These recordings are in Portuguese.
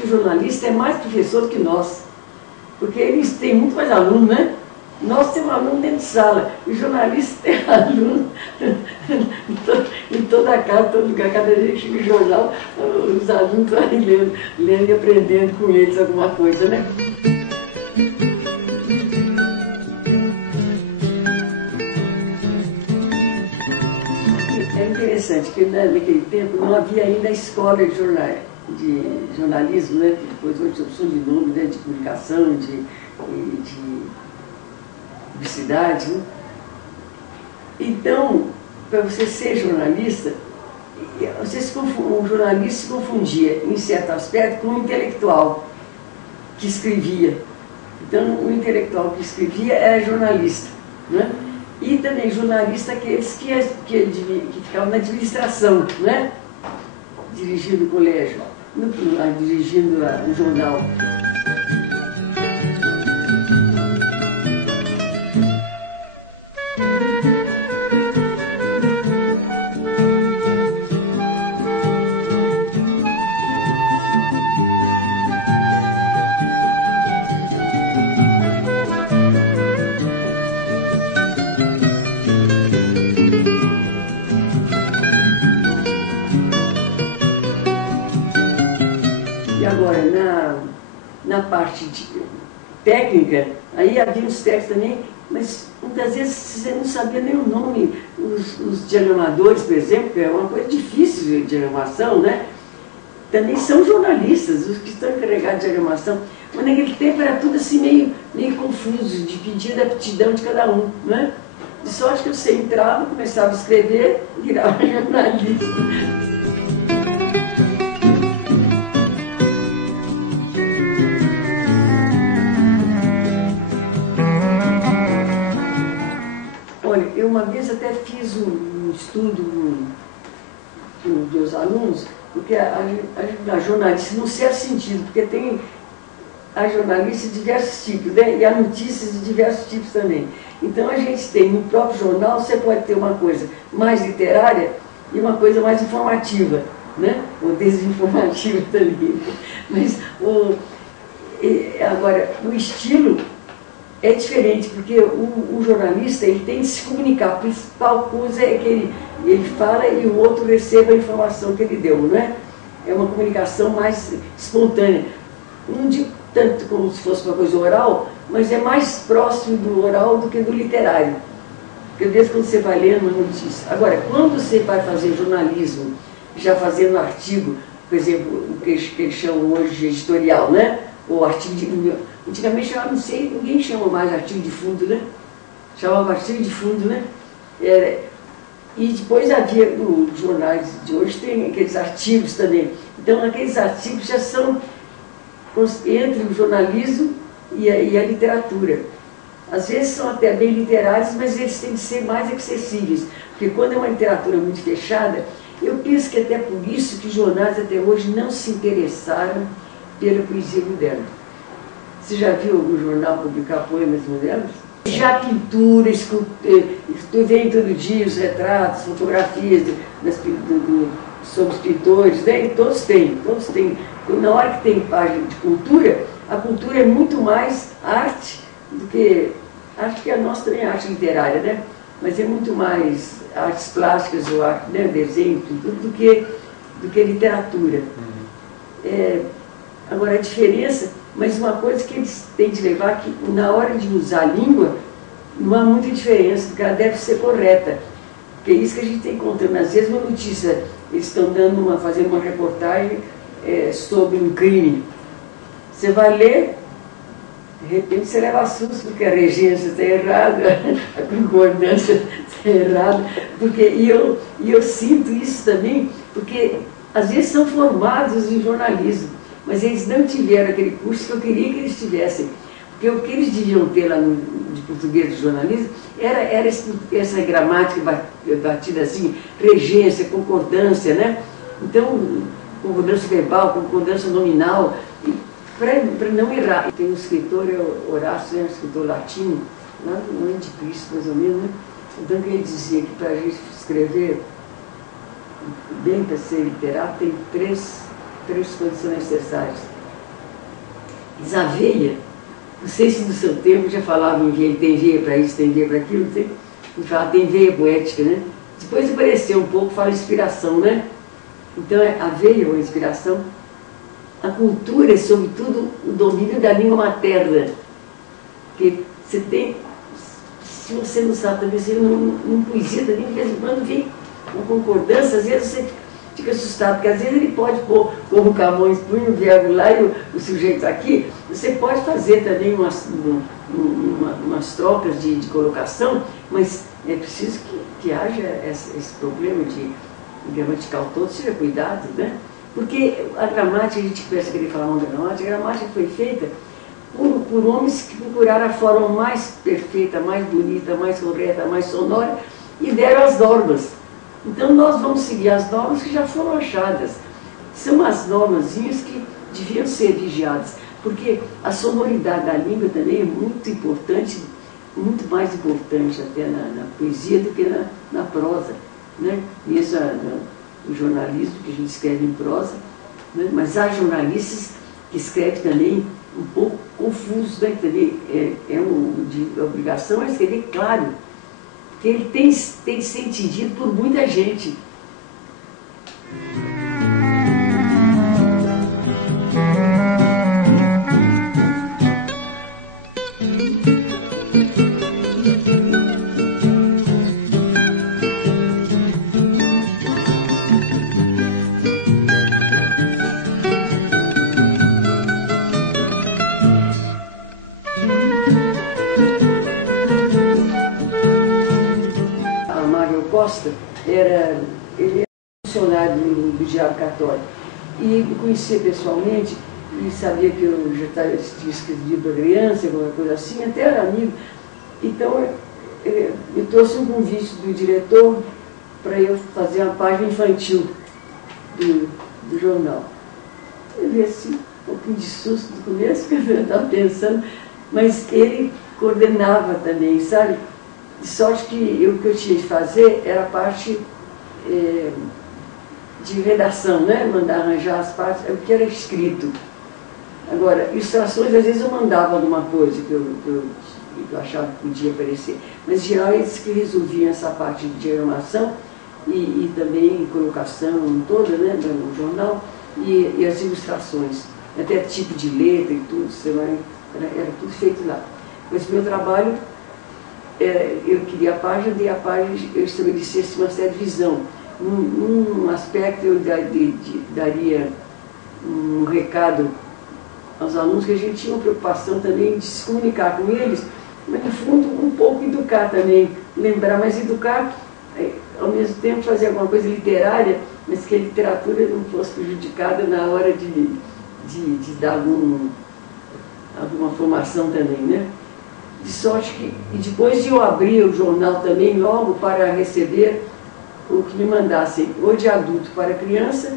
que o jornalista é mais professor do que nós, porque eles têm muito mais aluno, né? Nós temos aluno dentro de sala, e o jornalista tem aluno em toda a casa, todo lugar. Cada vez que chega o jornal, os alunos estão lendo e aprendendo com eles alguma coisa, né? É interessante que naquele tempo não havia ainda a escola de jornalismo, né? Depois hoje opção de nome, né? De comunicação, de publicidade, né? Então, para você ser jornalista, o jornalista se confundia, em certo aspecto, com o intelectual que escrevia. Então, o intelectual que escrevia era jornalista, né? E também jornalista aqueles que ficavam na administração, né? Dirigindo o colégio, dirigindo o jornal. E agora, na parte técnica, aí havia uns técnicos também, mas muitas vezes você não sabia nem o nome. Os diagramadores, por exemplo, que é uma coisa difícil de diagramação, né? Também são jornalistas, os que estão encarregados de diagramação. Mas naquele tempo era tudo assim meio confuso, de pedir a aptidão de cada um, né? De sorte que você entrava, começava a escrever, virava jornalista. Olha, eu uma vez até fiz um estudo com meus alunos, porque a jornalista, num certo sentido, porque tem a jornalista de diversos tipos, né? E há notícias de diversos tipos também. Então a gente tem no próprio jornal, você pode ter uma coisa mais literária e uma coisa mais informativa, né? Ou desinformativa também. Mas agora, o estilo é diferente, porque o jornalista ele tem de se comunicar. A principal coisa é que ele fala e o outro receba a informação que ele deu, não é? É uma comunicação mais espontânea. Não digo tanto como se fosse uma coisa oral, mas é mais próximo do oral do que do literário. Porque desde quando você vai lendo uma notícia. Agora, quando você vai fazer jornalismo, já fazendo artigo, por exemplo, o que eles chamam hoje de editorial, né? Ou artigo de... Antigamente chamava, não sei, ninguém chama mais artigo de fundo, né? Chamava artigo de fundo, né? E depois havia, nos jornais de hoje, tem aqueles artigos também. Então, aqueles artigos já são entre o jornalismo e a literatura. Às vezes são até bem literários, mas eles têm de ser mais acessíveis. Porque quando é uma literatura muito fechada, eu penso que até por isso que os jornais até hoje não se interessaram pela poesia moderna. Você já viu algum jornal publicar poemas modernos? Já pintura, vem todo dia os retratos, fotografias sobre os pintores, né? E todos têm. Na hora que tem página de cultura, a cultura é muito mais arte do que... Acho que a nossa também é arte literária, né? Mas é muito mais artes plásticas ou arte, né? Desenho, tudo, do que literatura. Agora, a diferença... Mas uma coisa que eles têm de levar, que na hora de usar a língua, não há muita diferença, porque ela deve ser correta. Porque é isso que a gente tem encontrando. Às vezes uma notícia, eles estão fazendo uma reportagem sobre um crime. Você vai ler, de repente você leva susto, porque a regência está errada, a concordância está errada. E eu sinto isso também, porque às vezes são formados em jornalismo, mas eles não tiveram aquele curso que eu queria que eles tivessem. Porque o que eles deviam ter lá de português de jornalismo era essa gramática batida assim, regência, concordância, né? Então, concordância verbal, concordância nominal, para não errar. Tem um escritor, Horácio, né, um escritor latino, lá no Anticristo, mais ou menos, né? Então, que ele dizia que para a gente escrever bem, para ser literato, tem três coisas necessárias. Diz aveia. Não sei se no seu tempo já falavam em veia, tem veia para isso, tem veia para aquilo, não sei. A gente fala, tem veia poética, né? Depois apareceu um pouco, fala inspiração, né? Então, a veia ou inspiração. A cultura é, sobretudo, o domínio da língua materna. Porque você tem, se você não sabe, talvez você não poesia também, de vez em quando vem uma concordância, às vezes você fica assustado, porque às vezes ele pode pôr como Camões, punha o verbo lá e o sujeito aqui. Você pode fazer também umas trocas de colocação, mas é preciso que haja esse problema de gramatical todo, seja cuidado, né? Porque a gramática, a gente pensa que ele fala uma gramática, a gramática foi feita por homens que procuraram a forma mais perfeita, mais bonita, mais correta, mais sonora e deram as normas. Então nós vamos seguir as normas que já foram achadas. São as normazinhas que deviam ser vigiadas, porque a sonoridade da língua também é muito importante, muito mais importante até na poesia do que na prosa, né? Mesmo no jornalismo, que a gente escreve em prosa, né? Mas há jornalistas que escrevem também um pouco confusos, né? Também a obrigação é escrever claro, porque ele tem de ser entendido por muita gente. Costa, ele era funcionário do Diário Católico e me conhecia pessoalmente e sabia que eu já tinha escrito para criança, alguma coisa assim, até era amigo. Então eu trouxe um convite do diretor para eu fazer uma página infantil do jornal. Eu vi assim, um pouquinho de susto no começo, porque eu estava pensando, mas ele coordenava também, sabe? De sorte que o que eu tinha de fazer era a parte de redação, né? Mandar arranjar as partes, o que era escrito. Agora, ilustrações, às vezes eu mandava alguma coisa que eu achava que podia aparecer, mas em geral eles que resolviam essa parte de diagramação e também colocação toda, né? No jornal e as ilustrações, até tipo de letra e tudo, era tudo feito lá. Mas meu trabalho, eu queria a página, e a página eu estabelecesse uma certa visão. Num aspecto eu daria um recado aos alunos que a gente tinha uma preocupação também de se comunicar com eles, mas no fundo um pouco educar também, lembrar, mas educar, ao mesmo tempo fazer alguma coisa literária, mas que a literatura não fosse prejudicada na hora de dar alguma formação também, né? De sorte que, e depois de eu abrir o jornal também logo para receber o que me mandassem, ou de adulto para criança,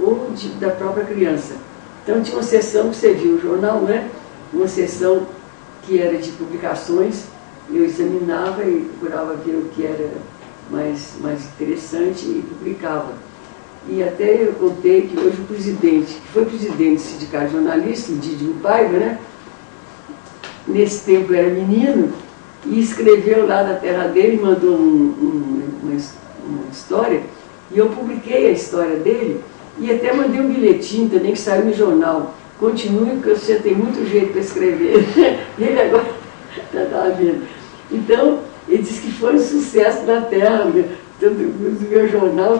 ou da própria criança. Então tinha uma seção que você viu o jornal, né? Uma seção que era de publicações, eu examinava e procurava ver o que era mais interessante e publicava. E até eu contei que hoje o presidente, que foi presidente do Sindicato de Jornalistas, Didio Paiva, né? Nesse tempo era menino, e escreveu lá da terra dele, mandou uma história, e eu publiquei a história dele, e até mandei um bilhetinho também que saiu no jornal. Continue, porque você tem muito jeito para escrever. Ele agora já estava vendo. Então, ele disse que foi um sucesso na terra, tanto do meu jornal,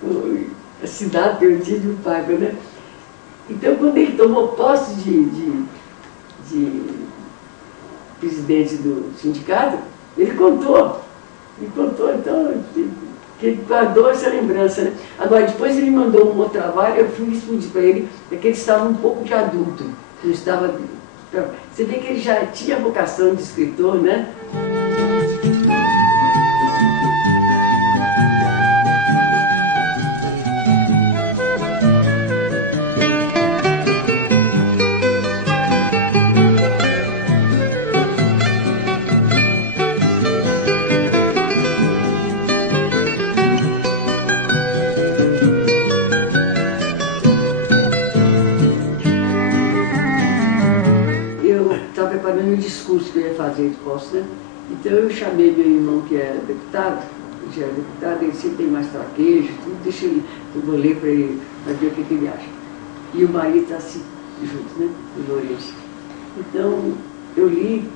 como a cidade tem o Didio Paiva, né? Então, quando ele tomou posse de presidente do sindicato, ele contou, então, que ele guardou essa lembrança, né? Agora, depois ele mandou um outro trabalho, eu fui explicar para ele, é que ele estava um pouco de adulto, não estava... Você vê que ele já tinha vocação de escritor, né? cursos que eu ia fazer de pós, né? Então eu chamei meu irmão, que é deputado, já é deputado, ele sempre tem mais traquejo, tudo, deixa ele, eu vou ler para ele, para ver o que ele acha. E o marido está assim, junto, né? O Lourenço. Então, eu li,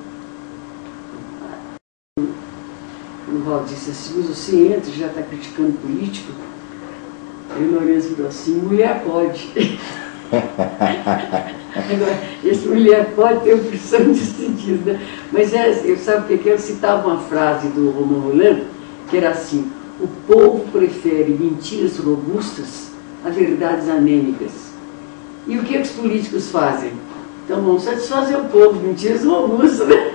o Valdo disse assim, mas você entra, já está criticando político? E o Lourenço falou assim, mulher pode. Agora, esse mulher pode ter opção de sentido, né? Mas eu sabe o que? Eu citava uma frase do Romain Rolland, que era assim, o povo prefere mentiras robustas a verdades anêmicas. E o que os políticos fazem? Então vamos satisfazer o povo, mentiras robustas, né?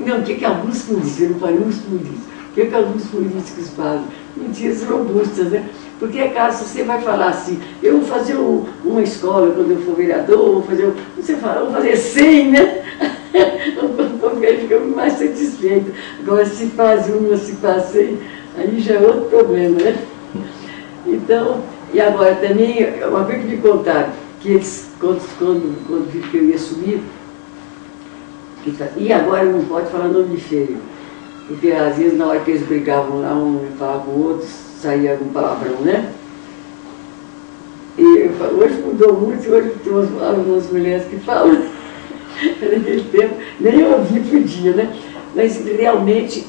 Não, o que alguns políticos, eu não falei uns políticos, o que alguns políticos fazem? Mentiras robustas, né? Porque é caso você vai falar assim, eu vou fazer uma escola quando eu for vereador, você fala, vou fazer 100, né? O povo fica mais satisfeito. Agora se faz uma, se faz 100, aí já é outro problema, né? Então, e agora também, uma coisa que me contaram, que eles, quando viram que eu ia assumir, e agora não pode falar nome de feio, porque às vezes na hora que eles brigavam lá, um falava com o outro, saía algum palavrão, né? E hoje mudou muito, hoje tem umas mulheres que falam, naquele tempo, nem ouvir podia, né? Mas realmente,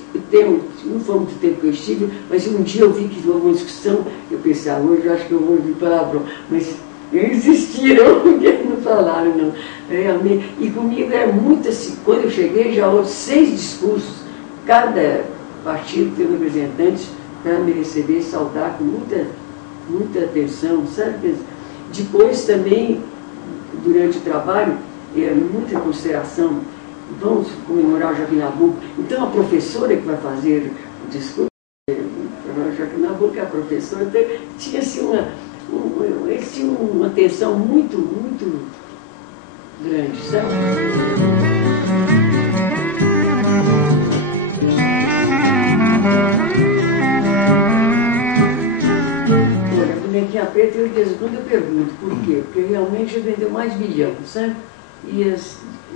não foi muito tempo que eu estive, mas um dia eu vi que houve uma discussão, eu pensei, hoje eu acho que eu vou ouvir palavrão, mas insistiram, porque não falaram, não. Realmente, e comigo era muito assim, quando eu cheguei já houve 6 discursos, cada partido tem um representante para me receber, saudar com muita atenção, sabe? Depois também, durante o trabalho, muita consideração, vamos comemorar o Joaquim Nabuco. Então a professora que vai fazer o discurso, o Joaquim Nabuco é a professora, então, tinha assim eles tinham uma atenção muito grande, sabe? Olha, a bonequinha preta, eu de vez em quando eu pergunto por quê? Porque realmente já vendeu mais de 1 milhão, sabe? E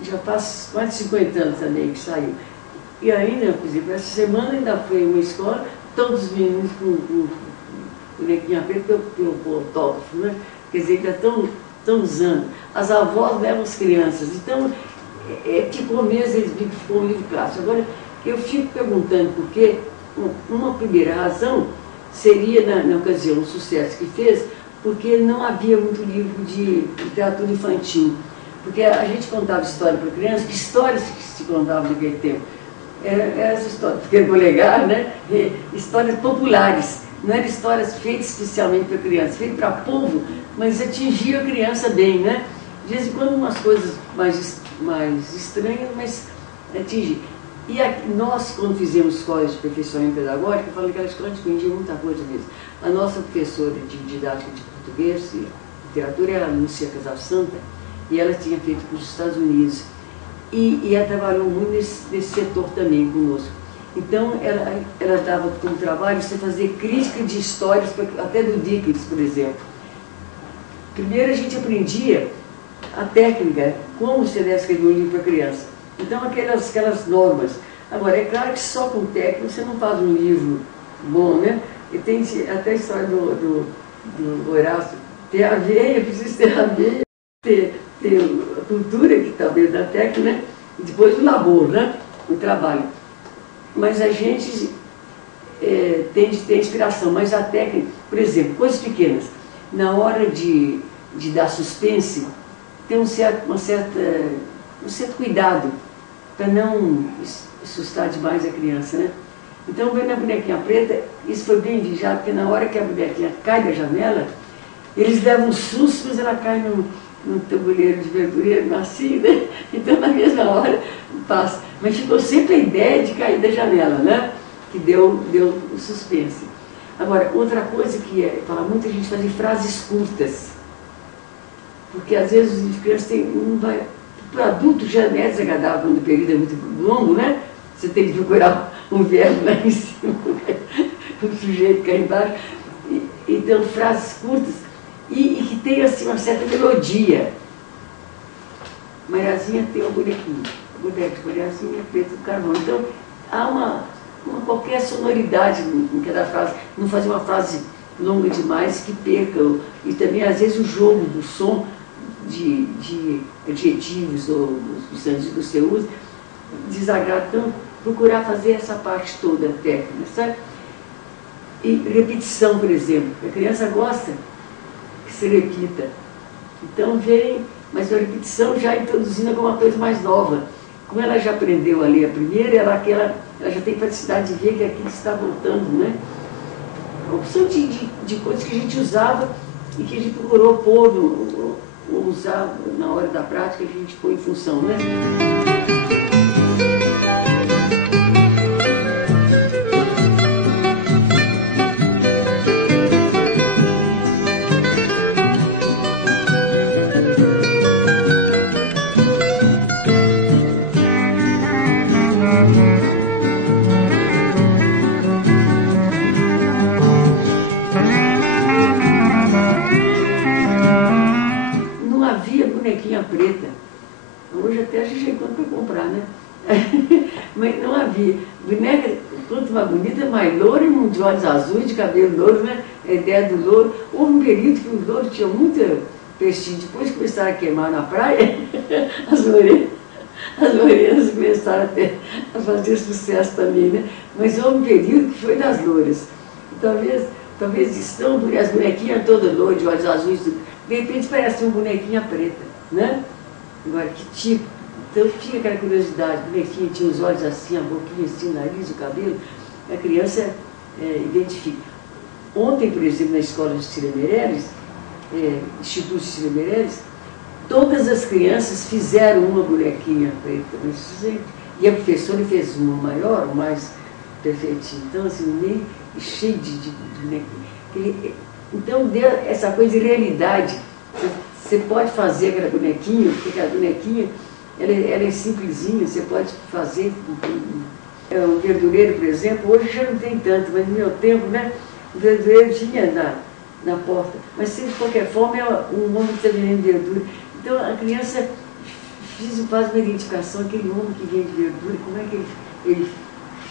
já faz mais de 50 anos também que saiu. E ainda, por exemplo, essa semana ainda foi uma escola, todos os meninos com bonequinha preta pelo autógrafo, né? Quer dizer, ainda estão usando. As avós levam as crianças. Então, tipo mês eles viram que ficou um livro clássico. Agora, eu fico perguntando por quê. Uma primeira razão seria, na ocasião, o sucesso que fez, porque não havia muito livro de literatura infantil. Porque a gente contava história para crianças, que histórias que se contavam naquele tempo? Eram as histórias, porque é legal, né? Histórias populares, não eram histórias feitas especialmente para crianças, feitas para povo, mas atingiam a criança bem, né? De vez em quando umas coisas mais estranhas, mas atingiam. E nós, quando fizemos escolas de aperfeiçoamento pedagógico, eu falei que aquela escola a gente aprendia muita coisa mesmo. A nossa professora de didática de português e literatura era a Lúcia Casal Santa, e ela tinha feito para os Estados Unidos. E ela trabalhou muito nesse setor também conosco. Então, ela dava como trabalho você fazer crítica de histórias, até do Dickens, por exemplo. Primeiro a gente aprendia a técnica, como você deve escrever um livro para criança. Então, aquelas normas. Agora, é claro que só com técnica você não faz um livro bom, né? E tem até a história do Horácio, ter aveia, precisa ter aveia, ter a cultura que está dentro da técnica, né? E depois o labor, né? O trabalho. Mas a gente tem de ter inspiração, mas a técnica, por exemplo, coisas pequenas. Na hora de dar suspense, tem um certo cuidado para não assustar demais a criança, né? Então, vendo a bonequinha preta, isso foi bem vigiado, porque na hora que a bonequinha cai da janela, eles levam um susto, mas ela cai no tabuleiro de verdura macio, né? Então, na mesma hora, passa. Mas ficou sempre a ideia de cair da janela, né? Que deu o suspense. Agora, outra coisa que fala muita gente fazer frases curtas. Porque às vezes os crianças para adulto já é desagradável quando o período é muito longo, né? Você tem que procurar um verbo lá em cima, o sujeito cá embaixo. Então, frases curtas e que tem assim, uma certa melodia. Mariazinha tem um bonequinho. Mariazinha preta do carvão. Então, há uma qualquer sonoridade em cada frase, não fazer uma frase longa demais que perca, e também às vezes o jogo do som de adjetivos ou substantivos que você usa desagrada. Então, procurar fazer essa parte toda técnica, sabe? E repetição, por exemplo, a criança gosta que se repita, então vem, mas a repetição já introduzindo alguma coisa mais nova. Como ela já aprendeu a ler a primeira, ela já tem facilidade de ver que aquilo está voltando, né? A opção de coisas que a gente usava e que a gente procurou pôr, ou usar na hora da prática, a gente põe em função, né? Bonequinha preta. Hoje até a gente encontra para comprar, né? Mas não havia. Boneca, quanto mais bonita, mais loura, de olhos azuis, de cabelo louro, né? A ideia do louro. Houve um período que os louros tinham muita prestígio. Depois começaram a queimar na praia, as loirenas começaram a fazer sucesso também, né? Mas houve um período que foi das louras. Talvez estão as bonequinhas todas louras, de olhos azuis, de repente parece uma bonequinha preta, né? Agora, que tipo? Então tinha aquela curiosidade, a bonequinha tinha os olhos assim, a boquinha assim, o nariz, o cabelo, a criança identifica. Ontem, por exemplo, na escola de Cecília Meirelles, Instituto de Cecília Meirelles, todas as crianças fizeram uma bonequinha preta, e a professora fez uma maior, mais perfeitinha. Então, assim, meio cheio de bonequinha. Então, deu essa coisa de realidade. Você pode fazer aquela bonequinha, porque aquela bonequinha, ela é simplesinha, você pode fazer. O verdureiro, por exemplo, hoje já não tem tanto, mas no meu tempo, né, o verdureiro tinha na porta. Mas, se de qualquer forma, é um homem que está vendendo verdura. Então, a criança faz uma identificação, aquele homem que vende verdura, como é que ele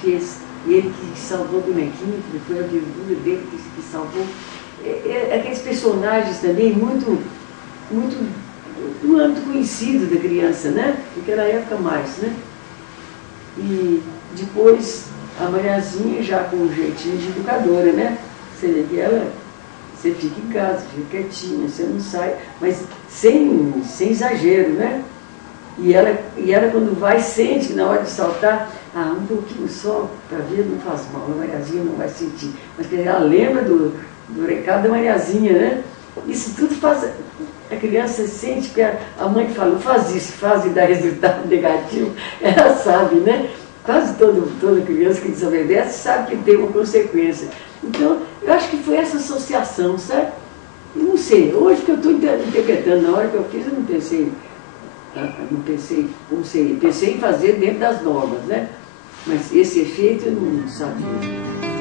fez. E ele que salvou o bonequinho, que foi a verdura dele que salvou. Aqueles personagens também muito no âmbito conhecido da criança, né? Naquela época mais, né? E depois a Mariazinha já com um jeitinho de educadora, né? Você vê que você fica em casa, fica quietinha, você não sai, mas sem exagero, né? E ela quando vai, sente que na hora de saltar, um pouquinho só, para ver, não faz mal, a Mariazinha não vai sentir. Mas ela lembra do recado da Mariazinha, né? Isso tudo faz, a criança sente que a mãe fala, faz isso, faz e dá resultado negativo, ela sabe, né? Quase toda criança que desobedece sabe que tem uma consequência. Então, eu acho que foi essa associação, sabe? E não sei, hoje que eu estou interpretando, na hora que eu fiz, eu não pensei como seria. Pensei em fazer dentro das normas, né? Mas esse efeito eu não sabia.